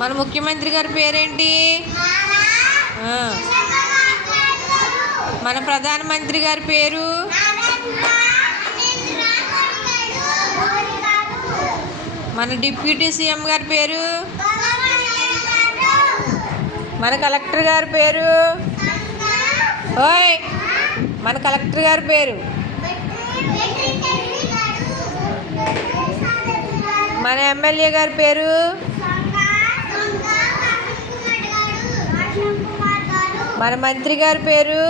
మన ముఖ్యమంత్రి గారి పేరేంటి? మన ప్రధానమంత్రి గారి పేరు? మన డిప్యూటీ సీఎం గారి పేరు? మన కలెక్టర్ గారి పేరు? ఓయ్, మన కలెక్టర్ గారి పేరు? మన ఎమ్మెల్యే గారి పేరు? మన మంత్రి గారి పేరు?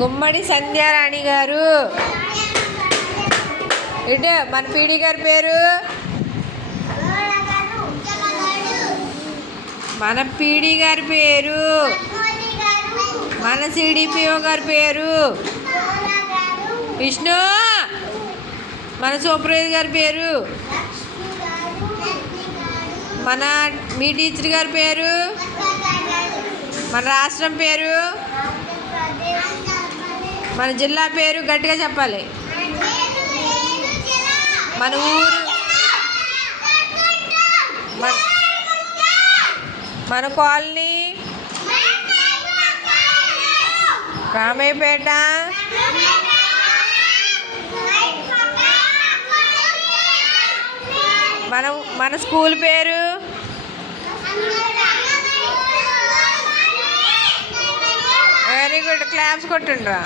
గుమ్మడి సంధ్యారాణి గారు. ఇటు మన పీడీ గారి పేరు? మన పీడీ గారి పేరు? మన సిడిపిఓ గారి పేరు? విష్ణు. మన సూపర్వైజర్ గారి పేరు? మన మీ టీచర్ గారి పేరు? మన రాష్ట్రం పేరు? మన జిల్లా పేరు గట్టిగా చెప్పాలి. మన ఊరు? మన కాలనీ? రామయ్యపేట. మన స్కూల్ పేరు? Very good, claps కొట్టుండ్రా.